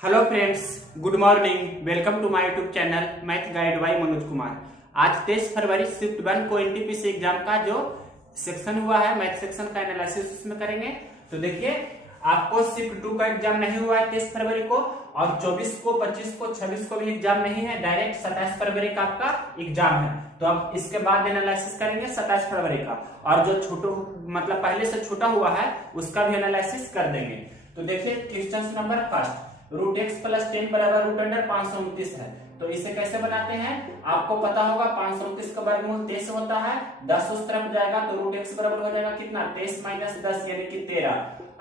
Hello friends, good morning. Welcome to my YouTube channel math guide by Manoj Kumar. आज 23 फरवरी shift 1 को NTPC exam का जो section हुआ है मैथ सेक्शन का एनालिसिस उसमें करेंगे। तो देखिए, आपको शिफ्ट 2 का एग्जाम नहीं हुआ है 23 फरवरी को, और 24 को, 25 को, 26 को भी एग्जाम नहीं है। डायरेक्ट 27 फरवरी का आपका एग्जाम है। तो अब इसके बाद एनालिसिस करेंगे 27 फरवरी का, और जो छोटो मतलब पहले से छोटा हुआ है उसका भी एनालिसिस कर देंगे। तो देखिए, question number first, root x plus 10 बराबर रूट अंडर 529 है। तो इसे कैसे बनाते हैं आपको पता होगा। 529 का वर्गमूल 23 होता है, 10 उस तरफ जाएगा तो रूट एक्स बराबर हो जाएगा कितना, 23 माइनस 10 यानी कि 13।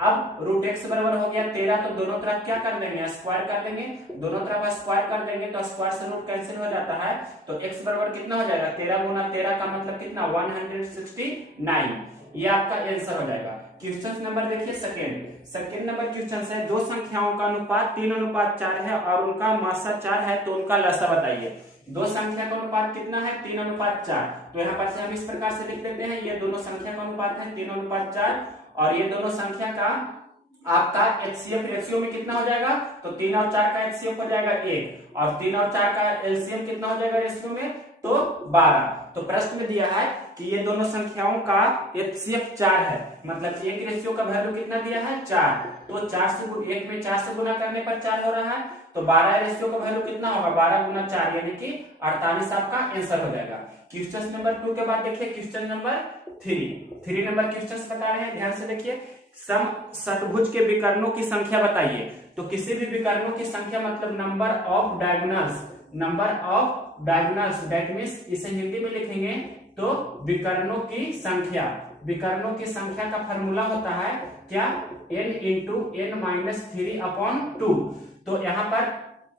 अब रूट एक्स बराबर हो गया 13, तो दोनों तरफ क्या कर देंगे, स्क्वायर कर देंगे। दोनों तरफ स्क्वायर कर देंगे तो स्क्वायर से रूट कैंसिल हो जाता है। तो एक्स बराबर कितना हो जाएगा, 13 गुना 13 का मतलब कितना, 169। ये आपका आंसर हो जाएगा। क्वेश्चन नंबर देखिए सेकेंड नंबर क्वेश्चन है, दो संख्याओं का अनुपात 3:4 है और उनका मासा 4 है, तो उनका लसा बताइए। दो संख्या का अनुपात कितना है, 3:4। तो यहाँ पर से हम इस प्रकार से लिख देते हैं, ये दोनों संख्या का अनुपात है 3:4, और ये दोनों संख्या का आपका एचसीएफ रेशियो में कितना हो जाएगा, तो 3 और 4 का एचसीएफ हो जाएगा 1, और 3 और 4 का एलसीएम कितना हो जाएगा रेशियो में, तो 12। तो प्रश्न में दिया है कि ये दोनों संख्याओं का एचसीएफ 4 है, मतलब एक रेशियो का वैल्यू कितना दिया है, 4। तो 4 से 1 में 4 से गुना करने पर 4 हो रहा है, तो 12 रेशियो का वैल्यू कितना होगा, 12 गुना 4 यानी कि 48 आपका आंसर हो जाएगा। क्वेश्चन नंबर 2 के बाद देखिए क्वेश्चन नंबर 3 नंबर क्वेश्चन बता रहे हैं, ध्यान से देखिए। सम षटभुज के विकर्णों की संख्या बताइए। तो किसी भी विकर्णों की संख्या मतलब number of diagonals, that means इसे हिंदी में लिखेंगे तो विकर्णों की संख्या का फॉर्मूला होता है क्या, n इंटू n माइनस 3/2। तो यहाँ पर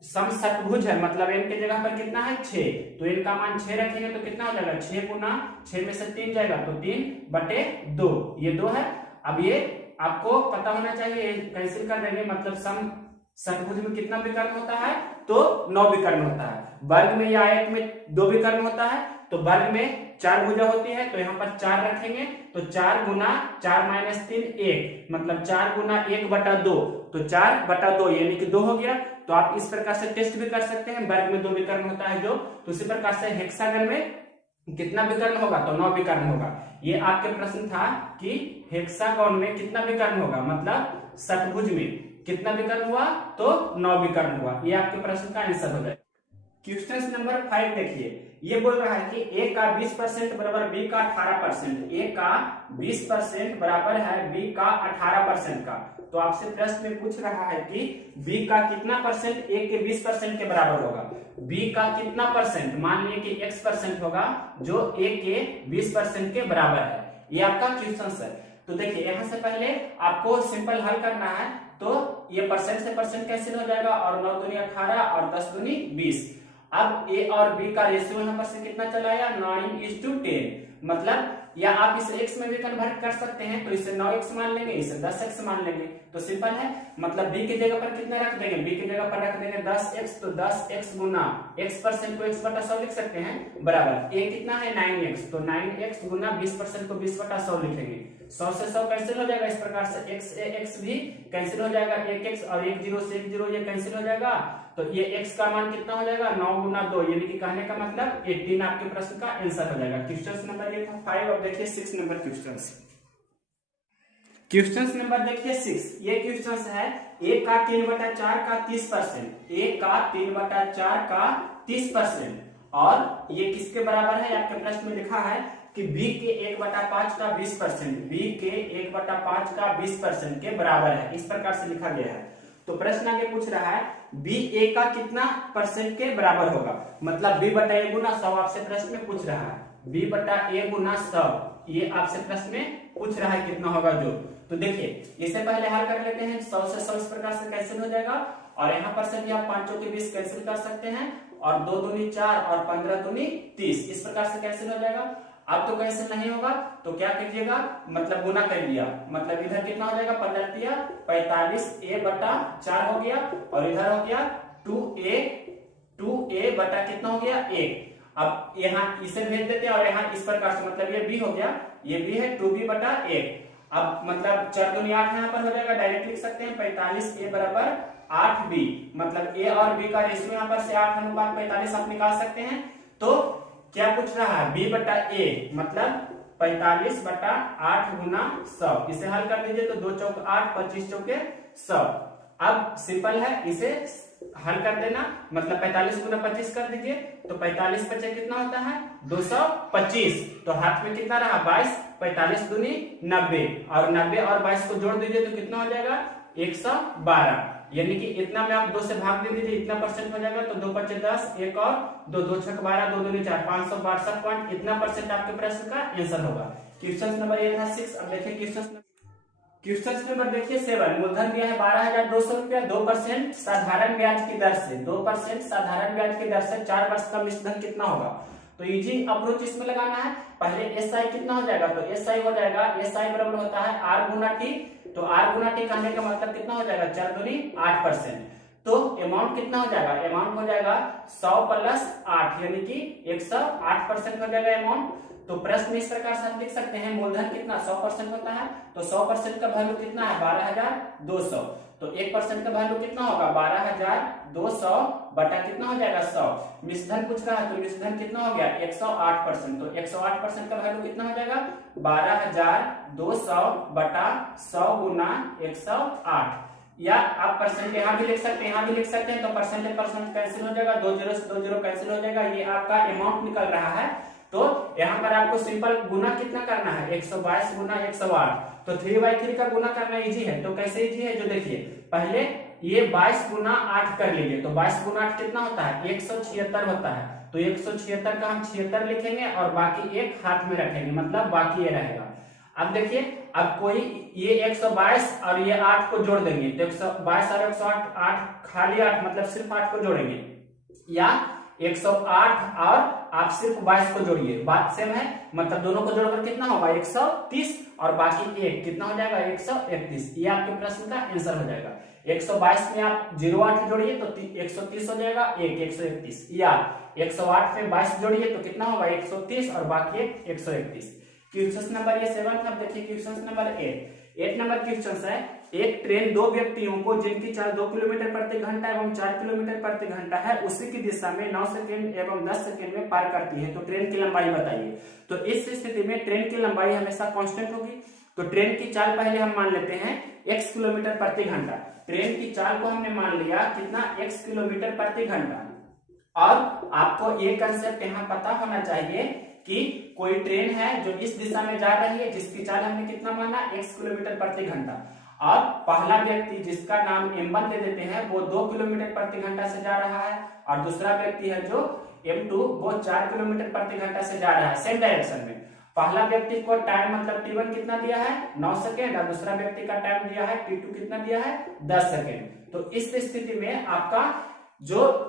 सम षटभुज है, मतलब n के जगह पर कितना है, 6। तो n का मान 6 रखेंगे तो कितना हो जाएगा, 6 गुना 6 में से 3 जाएगा तो 3/2, ये 2 है। अब ये आपको पता होना चाहिए, कैंसिल कर देंगे, मतलब सम षटभुज में कितना विकर्ण होता है, तो 9 विकर्ण होता है। वर्ग में या आयत में 2 विकर्ण होता है, तो वर्ग में 4 भुजा होती है, तो यहाँ पर 4 रखेंगे। तो 4 गुना 4 माइनस 3 1, मतलब 4 गुना 1/2, तो 4/2 यानी कि 2 हो गया। तो आप इस प्रकार से टेस्ट भी कर सकते हैं, वर्ग में 2 विकर्ण होता है जो, तो इसी प्रकार से हेक्सागन में कितना विकर्ण होगा, तो 9 विकर्ण होगा। ये आपके प्रश्न था कि हेक्सागन में कितना विकर्ण होगा, मतलब षटभुज में कितना विकर्ण हुआ, तो 9 विकर्ण हुआ। ये आपके प्रश्न का आंसर हो जाएगा। क्वेश्चन नंबर 5 देखिए, ये बोल रहा है कि a का 20% बराबर b का 18%, a का 20% बराबर है b का 18% का। तो आपसे प्रश्न में पूछ रहा है कि b का कितना परसेंट a के 20% के बराबर होगा। b का कितना परसेंट, मान लीजिए कि x% होगा जो a के 20% के बराबर है। ये आपका क्वेश्चन है। तो देखिए, यहाँ से पहले आपको सिंपल हल करना है, तो ये परसेंट से परसेंट कैंसिल हो जाएगा, और 9 दूनी 18 और 10 दूनी 20। अब a और b का रेशियो यहाँ पर से कितना चला आया, 9:10, मतलब या आप इसे x में भी कन्वर्ट कर सकते हैं, तो इसे 9x मान लेंगे, इसे 10x मान लेंगे, तो सिंपल है। मतलब b की जगह पर कितना रख देंगे, b की जगह पर रख देंगे 10x, तो 10x गुना x% को x/100 लिख सकते हैं, बराबर a कितना है 9x, तो 9x गुना 20% को 20/100 लिखेंगे। 100 से 100 कैंसिल हो जाएगा, इस प्रकार से x भी कैंसिल हो जाएगा, 1x और 1 0 से 1 0 ये कैंसिल हो जाएगा। तो ये x का मान कितना हो जाएगा, 9 गुना 2, यानी कि कहने का मतलब 18 आपके प्रश्न का आंसर हो जाएगा। क्वेश्चन नंबर ये था 5। अब देखिए 6 नंबर क्वेश्चन नंबर देखिए 6। ये क्वेश्चन है, a का 3/4 का 30%, a का 3/4 का 30%, और ये किसके बराबर है, आपके प्रश्न में लिखा है कि b के 1/5 का 20%, b के 1/5 का 20% के बराबर है, इस प्रकार से लिखा गया है। तो प्रश्न आगे पूछ रहा है b a का कितना परसेंट के बराबर होगा, मतलब b/a गुना 100 आपसे प्रश्न में पूछ रहा है, b/a गुना 100, ये आपसे प्रश्न में पूछ रहा है कितना होगा जो। तो देखिए, इससे पहले हल कर लेते हैं। 100 से 100 इस प्रकार से कैंसिल हो जाएगा, और यहाँ पर से भी आप 5 के 20 कैंसिल कर सकते हैं, और 2 दूनी 4 और 15 दूनी 30, इस प्रकार से कैंसिल हो जाएगा। अब तो कैंसिल नहीं होगा, तो क्या कीजिएगा, मतलब गुना कर लिया, मतलब इधर कितना हो जाएगा, 15 45 a/4 हो गया, और इधर हो गया 2a बटा कितना हो गया 1। अब यहाँ इसे भेज देते हैं, और यहाँ इस प्रकार से, मतलब ये b हो गया, ये b है 2b/1, अब मतलब 4 दूनी 8 यहाँ पर हो जाएगा, डायरेक्ट लिख सकते हैं 45A बराबर 8B, मतलब A और B का रेशियो यहाँ पर से 8:45 आप निकाल सकते हैं। तो क्या पूछ रहा है, B बटा A मतलब 45/8 गुना 100, इसे हल कर दीजिए तो 2 चौक 8, 25 चौके 100। अब सिंपल है, इसे हल कर देना, मतलब 45 गुना 25 कर दीजिए तो 45 बचे कितना होता है 225, तो हाथ में कितना रहा 22, 45 दूनी 90, और 90 और 22 को जोड़ दीजिए तो कितना हो जाएगा 112, यानी कि इतना में आप 2 से भाग दे दीजिए, इतना परसेंट हो जाएगा, तो 2 5 10, 1 और 2, 2 6 12, 2 दूनी 4, 562 पॉइंट, इतना परसेंट आपके प्रश्न का आंसर होगा। क्वेश्चन नंबर ये था 6। अब देखिए क्वेश्चन नंबर देखिए 7। मूलधन दिया है 12,200 रुपया, 2% साधारण ब्याज की दर से, 2% साधारण ब्याज की दर से 4 वर्ष का मिश्रधन कितना होगा। तो इजी अप्रोच इसमें लगाना है। पहले एसआई कितना हो जाएगा, तो एसआई हो जाएगा, एसआई बराबर होता है आर गुना टी, तो आर गुना टी कहने का मतलब कितना हो जाएगा 4 दूनी 8%, तो अमाउंट कितना हो जाएगा, अमाउंट हो जाएगा 100 प्लस 8 यानी कि 108% हो जाएगा अमाउंट। तो प्रश्न इस प्रकार से हम लिख सकते हैं, मूलधन कितना 100% होता है, तो 100% का वैल्यू कितना है 12,200, तो 1% का वैल्यू कितना होगा 12,200 बटा कितना हो जाएगा 100। मिश्रधन पूछ रहा है तो मिश्रधन कितना हो गया 108%, तो 108% का वैल्यू कितना हो जाएगा 12,200 बटा 100 गुना 108, या आप परसेंट यहाँ भी लिख सकते हैं, यहाँ भी लिख सकते हैं, तो परसेंट कैंसिल हो जाएगा, 2 0 से 2 0 कैंसिल हो जाएगा, ये आपका अमाउंट निकल रहा है। तो यहाँ पर आपको सिंपल गुना कितना करना है 122 गुना 108, तो 3/3 का गुना करना इजी है। तो कैसे इजी है, जो देखिए पहले ये 22 गुना 8 कर लीजिए, तो 22 गुना 8 कितना होता है 176 होता है, तो 176 का हम 76 लिखेंगे और बाकी एक हाथ में रखेंगे, मतलब बाकी ये रहेगा। अब देखिए, अब कोई ये 122 और ये 8 को जोड़ देंगे, तो 122 और 108, 8 खाली 8 मतलब सिर्फ 8 को जोड़ेंगे, या 108 और आप सिर्फ 22 को जोड़िए, बात सेम है, मतलब दोनों को जोड़कर कितना होगा 130 और बाकी एक कितना हो जाएगा 131, ये आपके प्रश्न का आंसर हो जाएगा। 122 में आप 0.8 जोड़िए तो 130 हो जाएगा, 131, या 108 में 22 जोड़िए तो कितना होगा 130 और बाकी 131। क्वेश्चन नंबर ये 7 था। देखिए क्वेश्चन नंबर 8 नंबर क्वेश्चन है, एक ट्रेन 2 व्यक्तियों को जिनकी चाल 2 किलोमीटर प्रति घंटा एवं 4 किलोमीटर प्रति घंटा है उसी की दिशा में 9 सेकंड एवं 10 सेकंड में पार करती है, तो ट्रेन की लंबाई बताइए। तो इस स्थिति में ट्रेन की लंबाई हमेशा कांस्टेंट होगी, तो ट्रेन की चाल पहले हम मान लेते हैं x किलोमीटर प्रति घंटा, ट्रेन की चाल को हमने मान लिया कितना x किलोमीटर प्रति घंटा। और आपको ये कंसेप्ट यहाँ पता होना चाहिए कि कोई ट्रेन है जो इस दिशा में जा रही है जिसकी चाल हमने कितना माना x किलोमीटर प्रति घंटा, और पहला व्यक्ति जिसका नाम m1 दे देते हैं वो 2 किलोमीटर प्रति घंटा से जा रहा है, और दूसरा व्यक्ति है जो m2 वो 4 किलोमीटर प्रति घंटा से जा रहा है सेम डायरेक्शन में। पहला व्यक्ति को टाइम मतलब t1 कितना दिया है 9 सेकेंड, और दूसरा व्यक्ति का टाइम दिया है t2 कितना दिया है 10 सेकेंड। तो इस स्थिति में आपका जो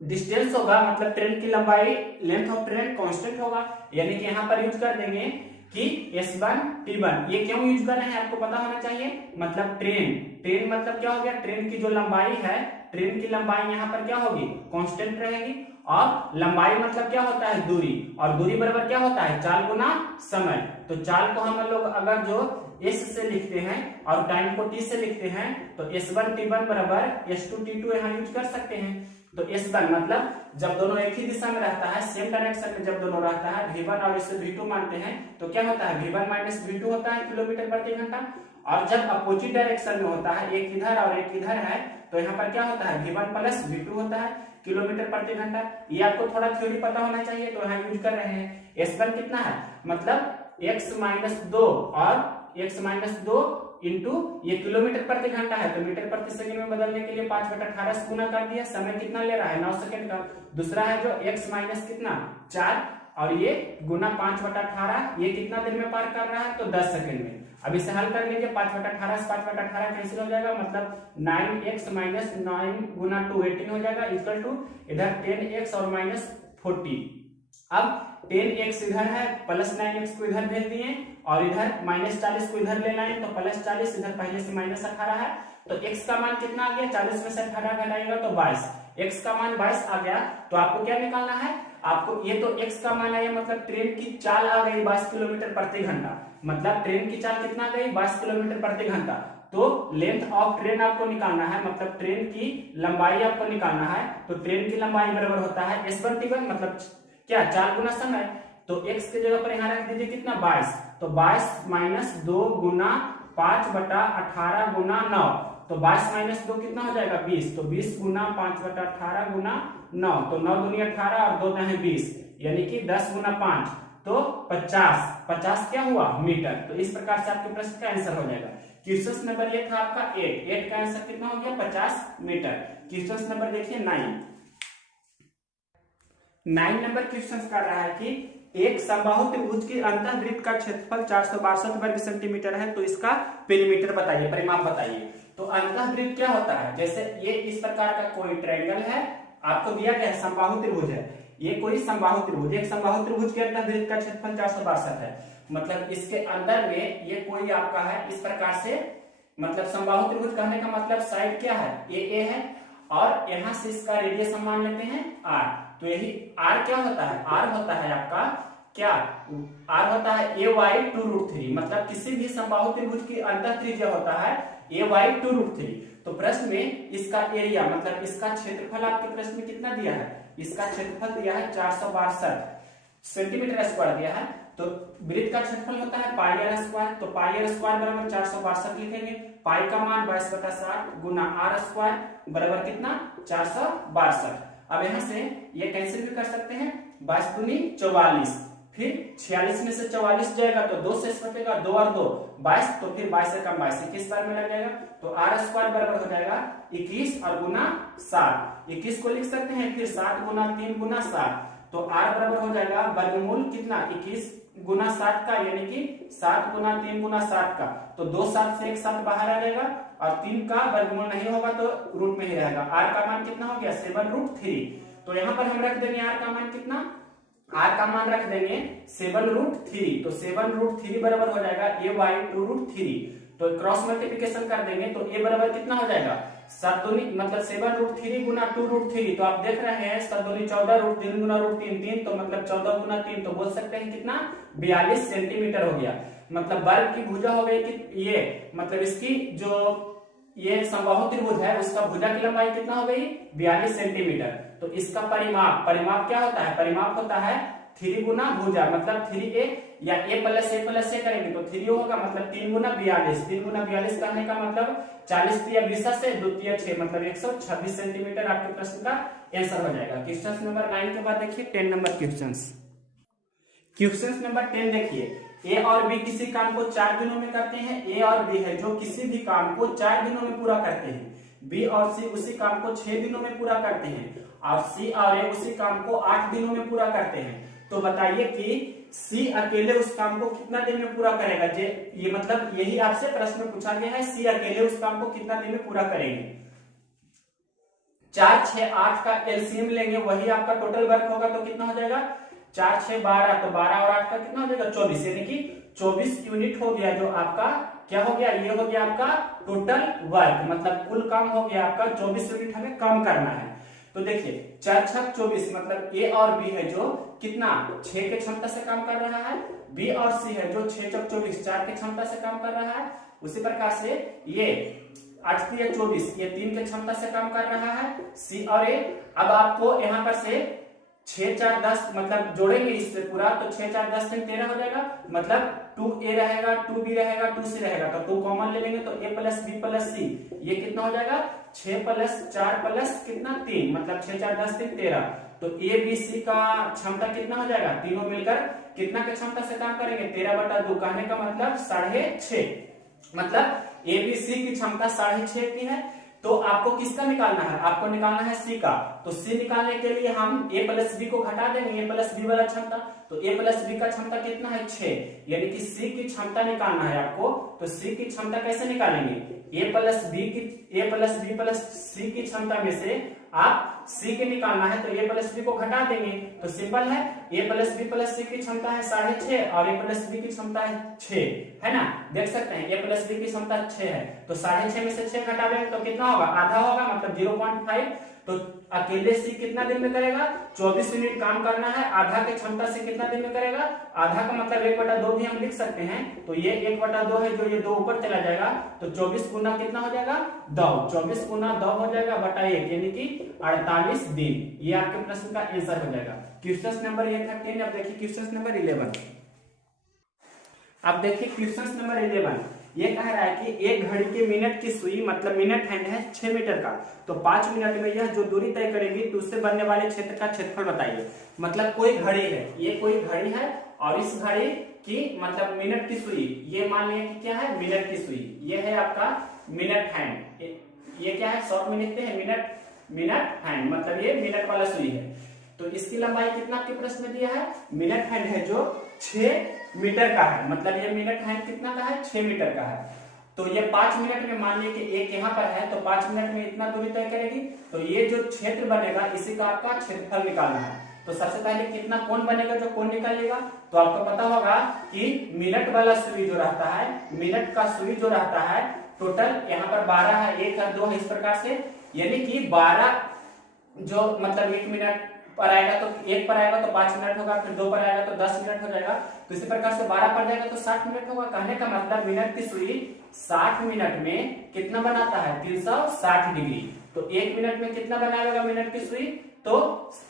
डिस्टेंस होगा मतलब ट्रेन की लंबाई लेंथ ऑफ ट्रेन कांस्टेंट होगा, यानी कि यहाँ पर यूज कर देंगे कि S1 T1। ये क्यों यूज कर रहे हैं आपको पता होना चाहिए, मतलब ट्रेन मतलब क्या हो गया, ट्रेन की जो लंबाई है, ट्रेन की लंबाई यहाँ पर क्या होगी कांस्टेंट रहेगी, और लंबाई मतलब क्या होता है दूरी, और दूरी बराबर क्या होता है चाल गुना समय। तो चाल को हम लोग अगर जो S से लिखते हैं और टाइम को T से लिखते हैं तो S1 T1 बराबर S2 T2 यहाँ यूज कर सकते हैं। तो S1 मतलब जब दोनों एक ही दिशा में रहता है, सेम डायरेक्शन में जब दोनों रहता है, V1 और इसे V2 मानते हैं तो क्या होता है V1 माइनस V2 होता है किलोमीटर प्रति घंटा, और जब अपोजिट डायरेक्शन में होता है एक इधर और एक इधर है तो यहाँ पर क्या होता है V1 प्लस V2 होता है किलोमीटर प्रति घंटा। ये आपको थोड़ा थ्योरी पता होना चाहिए तो यहाँ यूज कर रहे हैं। S1 कितना है मतलब x माइनस 2 और x माइनस 2 इंटू ये किलोमीटर प्रति घंटा है तो मीटर प्रति सेकंड में बदलने के लिए 5/18 से गुना कर दिया, समय कितना ले रहा है 9 सेकंड का। दूसरा है जो x माइनस कितना 4 और ये गुना 5/18, ये कितना देर में पार कर रहा है तो 10 सेकंड में। अब इसे हल कर लीजिए, 5/18 से 5/18 कैंसिल हो जाएगा, मतलब 9x माइनस 9 गुना 2 18 हो जाएगा, इक्वल टू इधर 10x और माइनस 40। अब 10x इधर है प्लस 9x को इधर भेज दिए और इधर माइनस 40 को इधर ले लाए तो प्लस 40, इधर पहले से माइनस 18 है तो x का मान कितना आ गया 40 में से 18 घटाएगा तो 22, x का मान 22 आ गया। तो आपको क्या निकालना है, आपको ये तो x का मान आया मतलब ट्रेन की चाल आ गई 22 किलोमीटर प्रति घंटा, मतलब ट्रेन की चाल कितना गई 22 किलोमीटर प्रति घंटा। तो लेंथ ऑफ ट्रेन आपको निकालना है, मतलब ट्रेन की लंबाई आपको निकालना है। तो ट्रेन की लंबाई बराबर होता है S/T1, मतलब क्या 4 गुना समय। तो x की जगह पर यहाँ रख दीजिए कितना 22, तो 22 माइनस 2 गुना 5/18 गुना 9, तो 22 माइनस 2 कितना हो जाएगा 20, तो 20 गुना 5/18 गुना 9, तो 9 दूनी 18 और 2 दाएं 20, यानी कि 10 गुना 5 तो 50 क्या हुआ मीटर। तो इस प्रकार से आपके प्रश्न का आंसर हो जाएगा। क्वेश्चन नंबर ये था आपका 8 का आंसर कितना हो गया 50 मीटर। क्वेश्चन नंबर देखिए 9 नंबर क्वेश्चन कर रहा है कि एक समबाहु त्रिभुज की अंतःवृत्त का क्षेत्रफल 462 वर्ग सेंटीमीटर है, तो इसका पेरीमीटर बताइए, परिमाप बताइए। तो अंतःवृत्त क्या होता है, जैसे ये इस प्रकार का कोई ट्रायंगल है, आपको दिया गया है समबाहु त्रिभुज है, ये कोई समबाहु त्रिभुज, एक समबाहु त्रिभुज के अंतःवृत्त का क्षेत्रफल 462 है, मतलब इसके अंदर में ये कोई आपका है इस प्रकार से, मतलब समबाहु त्रिभुज कहने का मतलब साइड क्या है ए है, और यहां से इसका रेडियस हम मान लेते हैं r। तो यही r क्या होता है, r होता है आपका क्या, r होता है AY2√3, मतलब किसी भी समबाहु त्रिभुज की अंतःत्रिज्या होता है AY2√3। तो प्रश्न में इसका एरिया मतलब इसका क्षेत्रफल आपके प्रश्न में कितना दिया है, इसका क्षेत्रफल दिया है 462 सेंटीमीटर स्क्वायर दिया है। तो वृत्त का क्षेत्रफल होता है पाई r स्क्वायर, तो पाई r स्क्वायर बराबर 462 लिखेंगे, पाई का मान 22/60 गुना r स्क्वायर बराबर कितना 462। अब यहां से ये कैंसिल भी कर सकते हैं, 22 दूनी 44, फिर 46 में से 44 जाएगा तो 2 से कटेगा, 2 और 2 22, तो फिर 22 से कम 22 21 बार में लग जाएगा, तो r स्क्वायर बराबर हो जाएगा 21 और गुना 7, 21 को लिख सकते हैं, फिर 7 गुना 3 गुना 7, तो r बराबर हो जाएगा वर्गमूल कितना 21 गुना 7 का, यानी कि 7 गुना 3 गुना 7 का, तो 2 7 से एक 7 बाहर आ जाएगा, और 3 का वर्गमूल नहीं होगा तो रूट में ही रहेगा। r का मान कितना हो गया 7√3। तो यहाँ पर हम रख देंगे r का मान कितना, r का मान रख देंगे 7√3, तो 7√3 बराबर हो जाएगा AY2√3। तो क्रॉस मल्टीप्लिकेशन कर देंगे तो a बराबर कितना हो जाएगा 7 दूनी मतलब 7√3 गुना 2√3, तो आप देख रहे हैं 7 दूनी 14 √3 गुना √3 3, तो मतलब 14 गुना 3, तो बोल सकते हैं कितना 42 सेंटीमीटर हो गया। मतलब वर्ग की भुजा हो गई कि ये मतलब इसकी जो ये समबाहु त्रिभुज है उसका भुजा की लंबाई कितना हो गई 42 सेंटीमीटर। तो इसका परिमाप क्या होता है, परिमाप होता है 3 गुना भुजा, मतलब 3a या a प्लस a करेंगे तो 3 होगा, मतलब 3 गुना 42, 3 गुना 42 करने का मतलब 40 तिया 20 से 2 तिया 6, मतलब 126 सेंटीमीटर आपके प्रश्न का आंसर हो जाएगा। क्वेश्चन नंबर 9 के बाद देखिए 10 नंबर क्वेश्चन नंबर 10 देखिए, ए और बी किसी काम को 4 दिनों में करते हैं, ए और बी है जो किसी भी काम को 4 दिनों में पूरा करते हैं, बी और सी उसी काम को 6 दिनों में पूरा करते हैं, और सी और ए उसी काम को 8 दिनों में पूरा करते हैं। तो बताइए कि सी अकेले उस काम को कितना दिन में पूरा करेगा। ये मतलब यही आपसे प्रश्न पूछा गया है, सी अकेले उस काम को कितना दिन में पूरा करेंगे। 4 6 8 का एलसीएम लेंगे, वही आपका टोटल वर्क होगा, तो कितना हो जाएगा 4 6 12, तो 12 और 8 का कितना हो जाएगा 24, यानी कि 24 यूनिट हो गया, जो आपका क्या हो गया, ये हो गया आपका टोटल वर्क, मतलब कुल काम हो गया आपका 24 यूनिट हमें कम करना है। तो देखिए 4 6 24, मतलब ए और बी है जो कितना 6 के क्षमता से काम कर रहा है, बी और सी है जो 6 6 24 4 के क्षमता से काम कर रहा है। उसी प्रकार से ये 8 3 24 ये 3 के क्षमता से काम कर रहा है, सी और ए। अब आपको यहाँ पर से 6 4 10 मतलब जोड़ेंगे इससे पूरा, तो 6 4 10 3 13 हो जाएगा, मतलब 2a रहेगा 2b रहेगा 2c रहेगा, तो 2 कॉमन ले लेंगे तो a plus b plus c, ये कितना हो जाएगा 6 प्लस 4 प्लस कितना 3, मतलब 6 4 10 3 13। तो a b c का क्षमता कितना हो जाएगा, तीनों मिलकर कितना के क्षमता से काम करेंगे 13/2, कहने का मतलब 6.5, मतलब a b c की क्षमता 6.5 की है। तो आपको किसका निकालना है, आपको निकालना है सी का। तो सी निकालने के लिए हम a प्लस बी को घटा देंगे, a प्लस बी वाला क्षमता, तो a प्लस बी का क्षमता कितना है 6, यानी कि सी की क्षमता निकालना है आपको। तो सी की क्षमता कैसे निकालेंगे, a प्लस बी प्लस सी की क्षमता में से आप सी के निकालना है, तो a प्लस बी को घटा देंगे, तो सिंपल है a प्लस बी प्लस सी की क्षमता है 6.5 और a प्लस बी की क्षमता है 6, है ना, देख सकते हैं a प्लस बी की क्षमता 6 है, तो 6.5 में से 6 घटा देंगे तो कितना होगा, आधा होगा, मतलब 0.5। तो अकेले सी कितना दिन में करेगा, 24 मिनट काम करना है। आधा की क्षमता से कितना दिन में करेगा, आधा का मतलब 1/2 भी हम लिख सकते हैं। तो ये 1/2 है, जो ये 2 ऊपर चला जाएगा, तो 24 गुना कितना हो जाएगा, 2, 24 गुना 2 हो जाएगा बटा 1, यानी कि 48 दिन। ये आपके प्रश्न का आंसर हो जाएगा। क्वेश्चन नंबर ये 13। अब देखिए क्वेश्चन नंबर 11। अब देखिए क्वेश्चन नंबर 11 ये कह रहा है कि एक घड़ी के मिनट की सुई, मतलब मिनट हैंड है 6 मीटर का, तो 5 मिनट में यह जो दूरी तय करेगी तो उससे बनने वाले क्षेत्र का क्षेत्रफल बताइए। मतलब कोई घड़ी है, ये कोई घड़ी है और इस घड़ी की मतलब मिनट की सुई, ये मान लिया कि क्या है, मिनट की सुई, ये है आपका मिनट हैंड। ये क्या है, शॉर्ट में लिखते हैं मिनट हैंड, मतलब ये मिनट वाला सुई है। तो इसकी लंबाई कितना आपके प्रश्न में दिया है, मिनट हैंड है जो 6 मीटर का है, मतलब ये मिनट हैंड कितना का है, 6 मीटर का है। तो ये 5 मिनट में मान लीजिए कि एक यहाँ पर है, तो 5 मिनट में इतना दूरी तय करेगी, तो ये जो क्षेत्र बनेगा इसी का आपका क्षेत्रफल निकालना है। तो सबसे पहले कितना कोण बनेगा, जो कोण निकालिएगा, तो आपको पता होगा कि मिनट वाला सुई जो रहता है, मिनट का सुई जो रहता है, टोटल यहाँ पर 12 है, 1 है, 2 है, इस प्रकार से, यानी कि 12 जो मतलब 1 मिनट पर आएगा तो 1 पर आएगा तो 5 मिनट होगा, फिर 2 पर आएगा तो 10 मिनट हो जाएगा, तो इसी प्रकार से 12 पर जाएगा तो 60 मिनट होगा। कहने का मतलब मिनट की सुई 60 मिनट में कितना बनाता है, 360 डिग्री। तो 1 मिनट में कितना बनाएगा मिनट की सुई, तो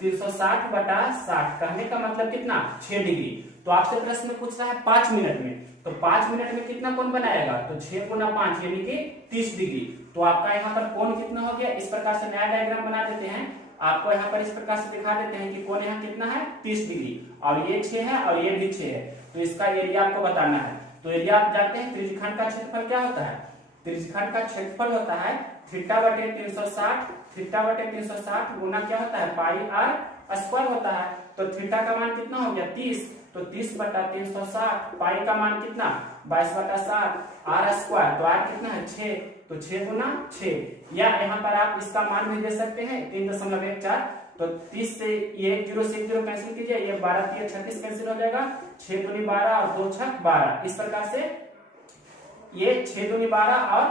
360 बटा 60, कहने का मतलब कितना, 6 डिग्री। तो आपसे प्रश्न में पूछ रहा है 5 मिनट में, तो 5 मिनट में कितना कोण बनाएगा, तो 6 गुना 5 यानी कि 30 डिग्री। तो आपका यहाँ पर कोण कितना हो गया, इस प्रकार से नया डायग्राम बना देते हैं। आपको यहाँ पर इस प्रकार से दिखा देते हैं कि कोण यहाँ कितना है, 30 डिग्री, और ये 6 है और ये भी 6 है। तो इसका एरिया आपको बताना है। तो एरिया आप जानते हैं, त्रिज्यखंड का क्षेत्रफल क्या होता है, त्रिज्यखंड का क्षेत्रफल होता है थीटा बटे 360, थीटा बटे 360 गुना क्या होता है, पाई आर स्क्वायर होता है। तो थीटा का मान कितना हो गया, 30, तो 30 बटा 360, पाई का मान कितना, 22 बटा 60, आर स्क्वायर, तो आर कितना है 6, तो 6 गुना 6। या यहाँ पर आप इसका मान भी दे सकते हैं 3.14, तो 30 से ये 1 0 से 1 0 कैंसिल कीजिए, ये 12 3 36 कैंसिल हो जाएगा, 6 दूनी 12 और 2 6 12। इस प्रकार से ये 6 दूनी 12 और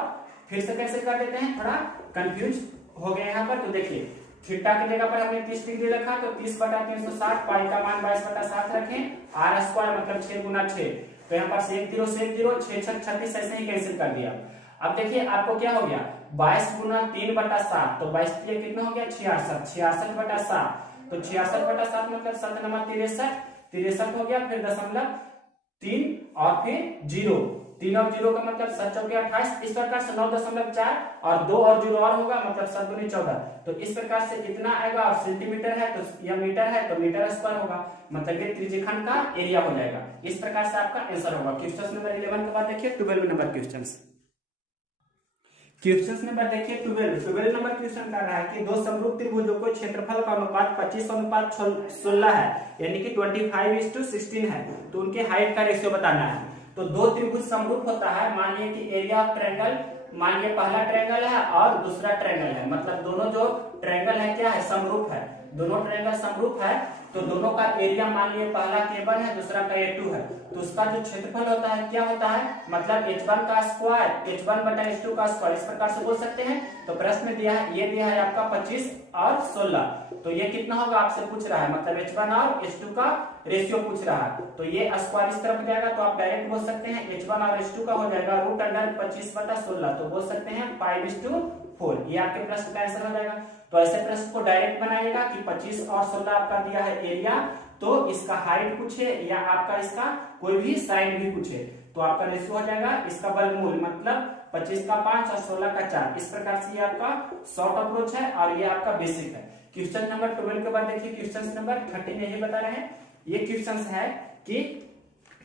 फिर से कैंसिल कर देते हैं, थोड़ा कंफ्यूज हो गया यहाँ पर। तो देखिए थीटा की जगह पर हमने 30 डिग्री रखा, तो 30 बटा 360, पाई का मान 22 बटा 60 रखें, आर स्क्वायर मतलब 6 गुना 6, तो यहाँ पर 1 0 से 1 0, 6 6 36 ऐसे ही कैंसिल कर दिया। अब देखिए आपको क्या हो गया, 22 गुना 3 बटा 7, तो 22 ये कितना हो गया, 66, 66 बटा 7, तो 66 बटा 7 मतलब 7 नंबर 63, 63 हो गया, फिर दशमलव 3 और फिर 0, 3 और 0 का मतलब 7 चौके 28। इस प्रकार से 9.4 और 2 और 0 और होगा, मतलब 7 दूनी 14। तो इस प्रकार से इतना आएगा, और सेंटीमीटर है तो या मीटर है तो मीटर स्क्वायर होगा, मतलब ये त्रिज्यखंड का एरिया हो जाएगा। इस प्रकार से आपका आंसर होगा। क्वेश्चन नंबर 11 के बाद देखिए 12 नंबर क्वेश्चन। क्वेश्चन नंबर देखिए 12 नंबर क्वेश्चन कर रहा है कि दो समरूप त्रिभुजों को क्षेत्रफल का अनुपात 25:16 है, यानी कि 25:16 है, तो उनके हाइट का रेशियो बताना है। तो दो त्रिभुज समरूप होता है, मानिए कि एरिया ऑफ ट्रायंगल, मानिए पहला ट्रायंगल है और दूसरा ट्रायंगल है, मतलब दोनों जो ट्रायंगल है क्या है, समरूप है, दोनों ट्रायंगल समरूप है। तो दोनों का एरिया मान लिए पहला k1 है, दूसरा का a2 है, तो उसका जो क्षेत्रफल होता है क्या होता है, मतलब h1 का स्क्वायर, h1 बटा h2 का स्क्वायर, इस प्रकार से बोल सकते हैं। तो प्रश्न में दिया है, ये दिया है आपका 25 और 16, तो ये कितना होगा आपसे पूछ रहा है, मतलब h1 और h2 का रेशियो पूछ रहा है। तो ये स्क्वायर इस तरफ जाएगा, तो आप डायरेक्ट बोल सकते हैं h1 और h2 का हो जाएगा रूट अंडर 25/16, तो बोल सकते हैं 5:4, ये आपके प्रश्न का आंसर हो जाएगा। तो ऐसे प्रश्न को डायरेक्ट बनाइएगा कि 25 और 16 आपका दिया है एरिया, तो इसका हाइट पूछे या आपका इसका कोई भी साइड भी पूछे, तो आपका रेशियो हो जाएगा इसका वर्गमूल, मतलब 25 का 5 और 16 का 4। इस प्रकार से ये आपका शॉर्ट अप्रोच है और ये आपका बेसिक है। क्वेश्चन नंबर 12 के बाद देखिए क्वेश्चन नंबर 13 यही बता रहे हैं। ये क्वेश्चन है कि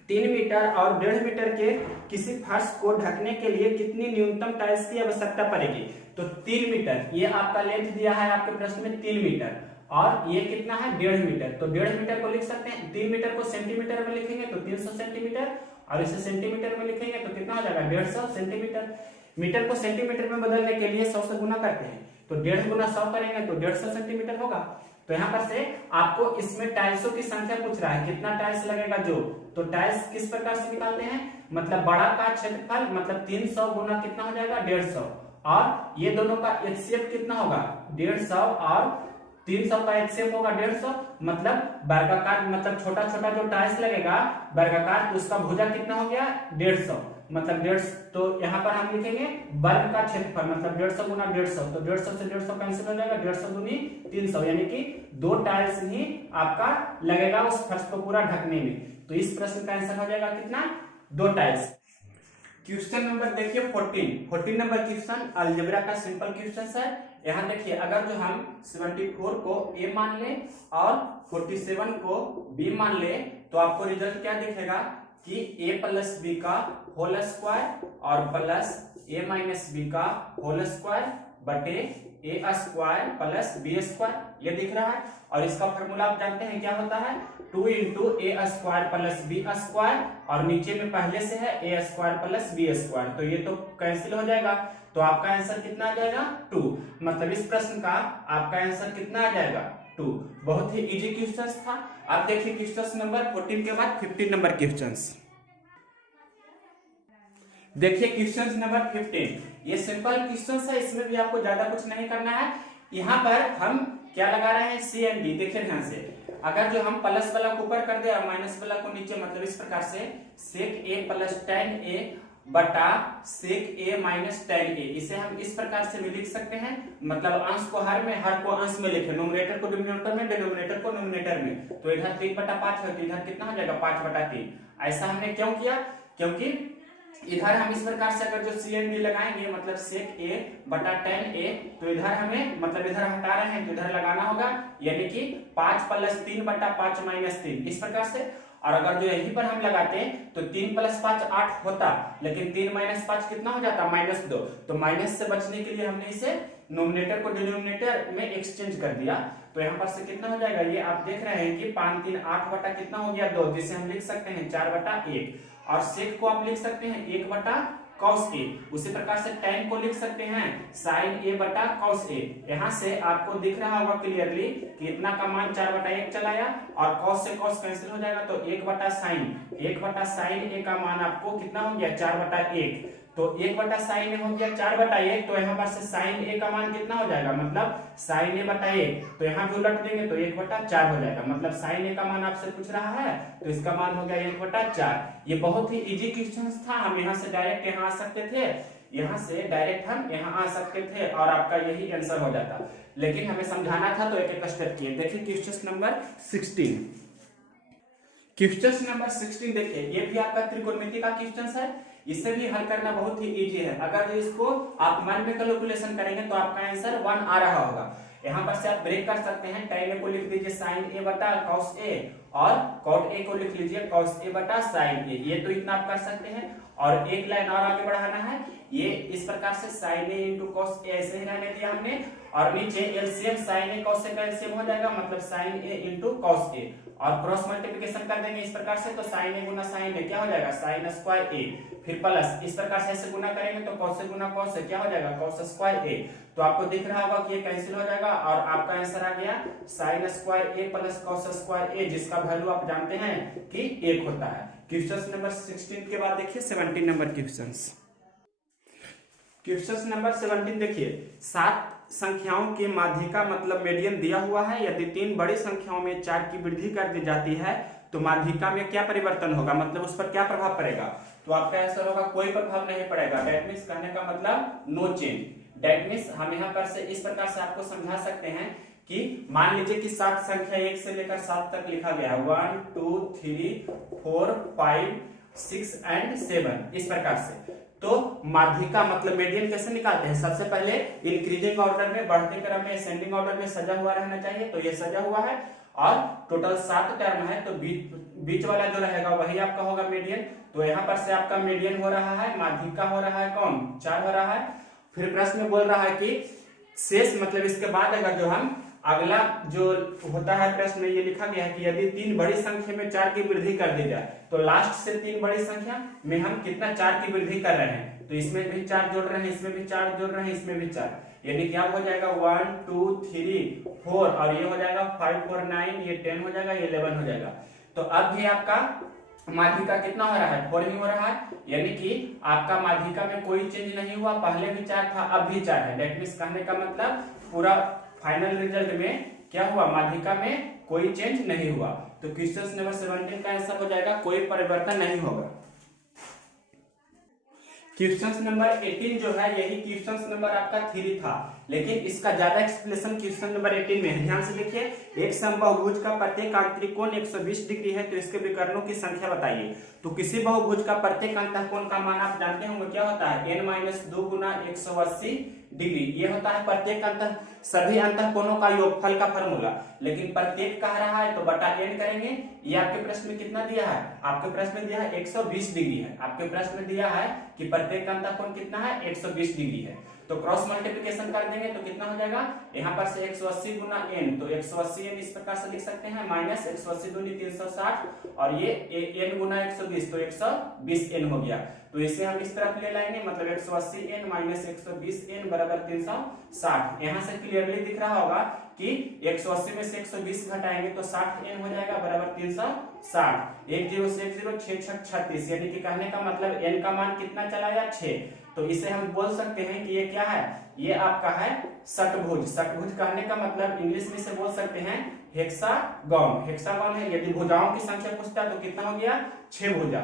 3 मीटर और 1.5 मीटर के किसी फर्श को ढकने के लिए कितनी न्यूनतम टाइल्स की आवश्यकता पड़ेगी। तो 3 मीटर, ये आपका लेंथ दिया है आपके प्रश्न में 3 मीटर, और ये कितना है 1.5 मीटर, तो 1.5 मीटर को लिख सकते हैं, 3 मीटर को सेंटीमीटर में लिखेंगे तो 300 सेंटीमीटर, और इसे सेंटीमीटर में लिखेंगे तो कितना हो जाएगा 150 सेंटीमीटर। मीटर को सेंटीमीटर में बदलने के लिए 100 से गुना करते हैं, तो 1.5 गुना 100 करेंगे तो 150 सेंटीमीटर होगा। तो यहाँ पर से आपको इसमें टाइल्सों की संख्या पूछ रहा है, कितना टाइल्स लगेगा जो, तो टाइल्स किस प्रकार से निकालते हैं, मतलब बड़ा का क्षेत्रफल मतलब 300 गुना कितना हो जाएगा 150, और ये दोनों का एचसीएफ कितना होगा 150 और 300 का एचसीएफ होगा 150, मतलब वर्गाकार मतलब छोटा छोटा जो टाइल्स लगेगा वर्गाकार, उसका भुजा कितना हो गया 150, मतलब 150। तो यहाँ पर हम लिखेंगे वर्ग का क्षेत्रफल मतलब 150 गुना 150, तो 150 से 150 कैंसिल हो जाएगा, 150 गुनी 300, यानी कि 2 टाइल्स ही आपका लगेगा उस फर्श को पूरा ढकने में। तो इस प्रश्न का आंसर हो जाएगा कितना 2 टाइल्स। क्वेश्चन नंबर देखिए 14 नंबर क्वेश्चन अलजेब्रा का सिंपल क्वेश्चन है। यहाँ देखिए अगर जो हम 74 को a मान ले और 47 को b मान ले तो आपको रिजल्ट क्या दिखेगा कि a प्लस बी का होल स्क्वायर और प्लस a माइनस बी का होल स्क्वायर बटे a square plus b square ये दिख रहा है। और इसका फॉर्मूला आप जानते हैं क्या होता है 2 into a square plus b square, और नीचे में पहले से है a square plus b square, तो ये तो कैंसिल हो जाएगा। तो आपका आंसर कितना आ जाएगा 2, मतलब इस प्रश्न का आपका आंसर कितना आ जाएगा 2। बहुत ही इजी क्वेश्चन था। आप देखिए क्वेश्चन नंबर 14 के बाद 15 नंबर क्वेश्चन देखिए। क्वेश्चन नंबर 15 ये सिंपल क्वेश्चन है, इसमें भी आपको ज्यादा कुछ नहीं करना है। यहाँ पर हम क्या लगा रहे हैं सी एंड डी, देखिए ध्यान से। अगर जो हम प्लस वाला को ऊपर कर दे और माइनस वाला को नीचे, मतलब इस प्रकार से सेक ए प्लस टेन ए बटा सेक ए माइनस टेन ए, इसे हम इस प्रकार से भी लिख सकते हैं। मतलब अंश को हर में, हर को अंश में लिखे, नोमिनेटर को डिनोमिनेटर में, डिनोमिनेटर को नोमिनेटर में। तो इधर 3/5 है तो इधर कितना हो जाएगा 5/3। ऐसा हमने क्यों किया, क्योंकि इधर हम इस प्रकार से अगर जो सी एंड डी लगाएंगे मतलब सेक ए बटा टेन ए, तो इधर हमें मतलब इधर हटा रहे हैं तो इधर लगाना होगा, यानी कि 5 प्लस 3/5 माइनस 3 इस प्रकार से। और अगर जो यहीं पर हम लगाते तो 3 प्लस 5 8 होता, लेकिन 3 माइनस 5 कितना हो जाता -2। तो माइनस से बचने के लिए हमने इसे नोमिनेटर को डिनोमिनेटर में एक्सचेंज कर दिया। तो यहाँ पर से कितना हो जाएगा, ये आप देख रहे हैं कि 5 3 8 बटा कितना हो गया 2, जिसे हम लिख सकते हैं 4/1। और सेक को आप लिख सकते हैं 1 बटा कॉस ए। उसी प्रकार से tan को लिख सकते हैं साइन ए बटा कॉस ए। यहाँ से आपको दिख रहा होगा क्लियरली कि इतना का मान 4/1 चलाया और कॉस से कॉस कैंसिल हो जाएगा, तो 1 बटा साइन ए का मान आपको कितना हो गया 4/1। तो 1 बटा साइन ए हो गया 4/1, तो यहाँ पर से साइन ए का मान कितना हो जाएगा, मतलब साइन ए बटा 1, तो यहाँ भी उलट देंगे तो 1/4 हो जाएगा। मतलब साइन ए का मान आपसे पूछ रहा है तो इसका मान हो गया 1/4। ये बहुत ही इजी क्वेश्चन था। हम यहाँ से डायरेक्ट यहाँ आ सकते थे, यहाँ से डायरेक्ट हम यहाँ आ सकते थे और आपका यही आंसर हो जाता, लेकिन हमें समझाना था तो एक एक स्टेप किए। देखिए क्वेश्चन नंबर 16। क्वेश्चन नंबर 16 देखिए, ये भी आपका त्रिकोणमिति का क्वेश्चन है। इसे भी हल करना बहुत ही इजी है। अगर इसको आप मन में कैलकुलेशन करेंगे तो आपका आंसर 1 आ रहा होगा। यहाँ पर से आप ब्रेक कर सकते हैं। tan ए को लिख दीजिए sin ए बटा cos ए, और cot ए को लिख लीजिए cos ए बटा sin ए। ये तो इतना आप कर सकते हैं। और एक लाइन और आगे बढ़ाना है, ये इस प्रकार से sin ए इंटू cos ए ऐसे ही रहने दिया हमने, और नीचे एलसीएम sin ए cos ए का एलसीएम हो जाएगा, मतलब sin ए इंटू cos ए, और क्रॉस मल्टीप्लिकेशन कर देंगे इस प्रकार से, तो sin ए गुना sin ए क्या हो जाएगा sin स्क्वायर ए, फिर प्लस इस प्रकार से ऐसे गुना करेंगे तो cos ए गुना cos ए क्या हो जाएगा cos स्क्वायर ए। तो आपको दिख रहा होगा कि ये कैंसिल हो जाएगा और आपका आंसर आ गया sin स्क्वायर ए प्लस cos स्क्वायर ए, जिसका वैल्यू आप जानते हैं कि 1 होता है। क्वेश्चन नंबर 16 के बाद देखिए 17 नंबर क्वेश्चन। क्वेश्चन नंबर 17 देखिए, 7 संख्याओं के माध्यिका मतलब मीडियन दिया हुआ है। यदि 3 बड़ी संख्याओं में 4 की वृद्धि कर दी जाती है तो माध्यिका में क्या परिवर्तन होगा, मतलब उस पर क्या प्रभाव पड़ेगा। तो आपका आंसर होगा कोई प्रभाव नहीं पड़ेगा। दैट मींस कहने का मतलब नो चेंज। दैट मींस हम यहाँ पर से इस प्रकार से आपको समझा सकते हैं कि मान लीजिए कि 7 संख्या 1 से लेकर 7 तक लिखा गया है, 1 2 3 4 5 6 एंड 7 इस प्रकार से। तो माध्यिका मतलब मीडियन कैसे निकालते हैं, सबसे पहले इंक्रीजिंग ऑर्डर में, बढ़ते क्रम में, असेंडिंग ऑर्डर में सजा हुआ रहना चाहिए। तो ये सजा हुआ है और टोटल 7 टर्म है, तो बीच वाला जो रहेगा वही आपका होगा मीडियन। तो यहाँ पर से आपका मीडियन हो रहा है, माध्यिका हो रहा है कौन 4 हो रहा है। फिर प्रश्न में बोल रहा है कि शेष मतलब इसके बाद अगर जो हम अगला जो होता है प्रश्न में ये लिखा गया है कि यदि 3 बड़ी संख्या में 4 की वृद्धि कर दी जाए तो लास्ट से 3 बड़ी संख्या में हम कितना 4 की वृद्धि कर रहे हैं। तो इसमें भी 4 जोड़ रहे हैं, इसमें भी 4 जोड़ रहे हैं, इसमें भी 4, यानी क्या हो जाएगा 1 2 3 4 और ये हो जाएगा 5 4 9, ये 10 हो जाएगा, ये 11 हो जाएगा। तो अब भी आपका माध्यिका कितना हो रहा है 4 ही हो रहा है, यानी कि आपका माध्यिका में कोई चेंज नहीं हुआ, पहले भी 4 था अब भी 4 है। दैट मींस कहने का मतलब पूरा फाइनल रिजल्ट में क्या हुआ, माध्यिका में कोई चेंज नहीं हुआ। तो क्वेश्चन नंबर 17 का आंसर हो जाएगा कोई परिवर्तन नहीं होगा। क्वेश्चन नंबर 18 जो है यही क्वेश्चन नंबर आपका 3 था, लेकिन इसका ज्यादा एक्सप्लेनेशन क्वेश्चन नंबर 18 में है। ध्यान से देखिए, एक समबाहुभुज का प्रत्येक आंतरिक कोण 120 डिग्री है तो इसके विकर्णों की संख्या बताइए। तो किसी बहुभुज का प्रत्येक अंतःकोण का मान आप जानते होंगे क्या होता है, n-2 गुना 180 डिग्री। ये होता है प्रत्येक सभी अंतःकोणों का योगफल का फॉर्मूला। लेकिन प्रत्येक कह रहा है तो बटा n करेंगे। ये आपके प्रश्न में कितना दिया है, आपके प्रश्न में दिया है 120 डिग्री है। आपके प्रश्न में दिया है कि प्रत्येक अंतःकोण कितना है 120 डिग्री है। तो क्रॉस मल्टीप्लिकेशन कर देंगे तो कितना हो जाएगा, यहाँ पर से 180 गुना n, तो 180 n इस प्रकार से लिख सकते हैं, माइनस 180 दूनी 360 और ये n गुना 120 तो 120 n हो गया। तो इसे हम इस तरफ ले लाएंगे, मतलब 180 n माइनस 120 n बराबर 360। यहाँ से क्लियरली दिख रहा होगा कि 180 में से 120 घटाएंगे तो 60 n हो जाएगा बराबर 360। 1 0 से 1 0 6 6 36, यानी कि कहने का मतलब n का मान कितना चला गया 6। तो इसे हम बोल सकते हैं कि ये क्या है, ये आपका है षटभुज। षटभुज कहने का मतलब इंग्लिश में से बोल सकते हैं हेक्सागोन। हेक्सागोन है, यदि भुजाओं की संख्या पूछता है तो कितना हो गया 6 भुजा।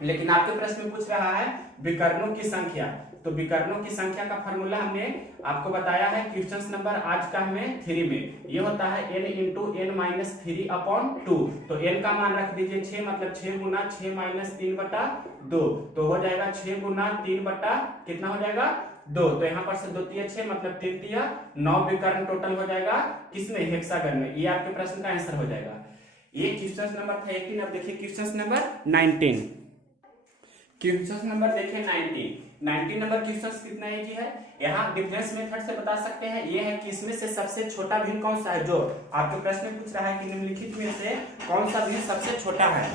लेकिन आपके प्रश्न में पूछ रहा है विकर्णों की संख्या, तो विकर्णों की संख्या का फॉर्मूला हमने आपको बताया है क्वेश्चन नंबर आज का हमें 3 में। ये होता है n इंटू n माइनस 3/2। तो n का मान रख दीजिए 6, मतलब 6 गुना 6 माइनस 3/2, तो हो जाएगा 6 गुना 3 बटा कितना हो जाएगा 2। तो यहाँ पर से 2 तिया 6 मतलब 3 तिया 9 विकर्ण टोटल हो जाएगा किसमें, हेक्सागन में। ये आपके प्रश्न का आंसर हो जाएगा। ये क्वेश्चन नंबर था 18। अब देखिए क्वेश्चन नंबर 19। क्वेश्चन नंबर देखिए 19 नंबर क्वेश्चन कितना इजी है। यहाँ डिफरेंस मेथड से बता सकते हैं। ये है कि इसमें से सबसे छोटा भिन्न कौन सा है, जो आपके प्रश्न में पूछ रहा है कि निम्नलिखित में से कौन सा भिन्न सबसे छोटा है।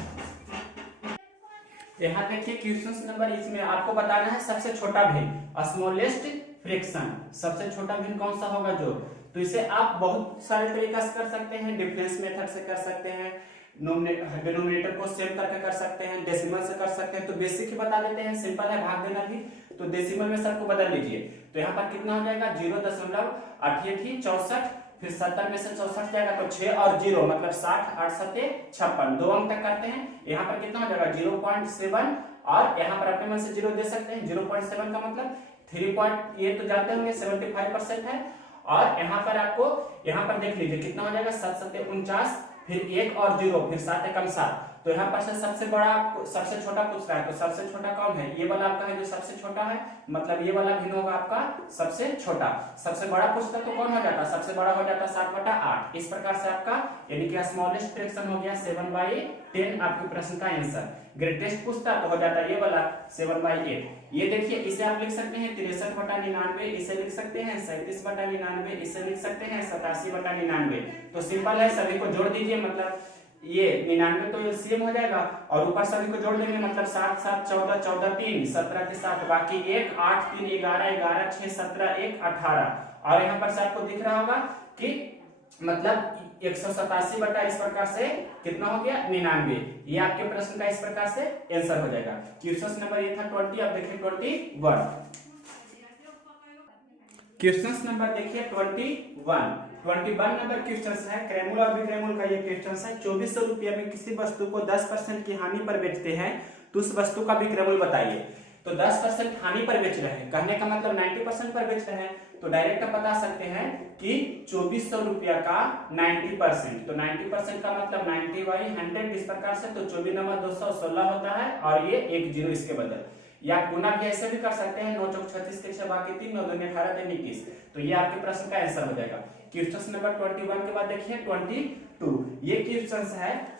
यहाँ देखिए क्वेश्चन नंबर, इसमें आपको बताना है सबसे छोटा भिन्न, स्मॉलेस्ट फ्रैक्शन, सबसे छोटा भिन्न कौन सा होगा जो। तो इसे आप बहुत सारे तरीका से कर सकते हैं, डिफरेंस मेथड से कर सकते हैं, डिनोमिनेटर को सेम करके कर सकते हैं, डेसिमल से कर सकते हैं। तो बेसिक ही बता देते हैं, सिंपल है भाग देना भी। तो डेसिमल में सबको बदल लीजिए, तो यहाँ पर कितना हो जाएगा 0.8864, फिर 70 में से 64 जाएगा तो 6 और 0 मतलब 60, 8 7 56, 2 अंक तक करते हैं। यहाँ पर कितना हो जाएगा 0.7 और यहाँ पर अपने मन से 0 दे सकते हैं। 0.7 का मतलब 3 ये तो जानते होंगे 75% है। और यहाँ पर आपको यहाँ पर देख लीजिए कितना हो जाएगा 7 7 49, फिर 1 और 0, फिर 7 एकम 7। तो यहाँ पर से सबसे बड़ा सबसे छोटा पूछ रहा है, तो सबसे छोटा कौन है, ये वाला आपका है जो सबसे छोटा है, मतलब ये वाला भिन्न होगा आपका सबसे छोटा। सबसे बड़ा पूछता तो कौन हो जाता, सबसे बड़ा हो जाता 7/8। इस प्रकार से आपका यानी कि स्मॉलेस्ट फ्रैक्शन हो गया 7/10 आपके प्रश्न का आंसर। ग्रेटेस्ट पूछता तो हो जाता ये वाला 7/8। ये देखिए इसे आप लिख सकते हैं 63/99, इसे लिख सकते हैं 37/99, इसे लिख सकते हैं 87/99। तो सिंपल है, सभी को जोड़ दीजिए, मतलब ये 99 तो एलसीएम हो जाएगा और ऊपर सभी को जोड़ देंगे, मतलब 7 7 14 14 3 17 के साथ बाकी 1 8 3 11 11 6 17 1 18। और यहाँ पर से आपको दिख रहा होगा कि मतलब 187 बटा इस प्रकार से कितना हो गया 99। ये आपके प्रश्न का इस प्रकार से आंसर हो जाएगा। क्वेश्चन नंबर ये था 20। अब देखिए 21। क्वेश्चन नंबर देखिए 21 नंबर क्वेश्चन है क्रैमुल और विक्रैमुल का। ये क्वेश्चन है 2400 रुपया में किसी वस्तु को 10% की हानि पर बेचते हैं तो उस वस्तु का विक्रैमुल बताइए। तो 10% हानि पर बेच रहे हैं, कहने का मतलब 90% पर बेच रहे हैं। तो डायरेक्ट आप बता सकते हैं कि 2400 रुपया का 90%, तो 90% का मतलब 90/100 इस प्रकार से। तो 24 नंबर 216 होता है और ये 1 0 इसके बदल, या गुना भी ऐसे भी कर सकते हैं 9 चौक 36 के 6 बाकी 3 9 2 18 3 21। तो ये आपके प्रश्न का आंसर हो जाएगा। क्वेश्चन नंबर 21 के बाद देखिए 22। ये क्वेश्चन है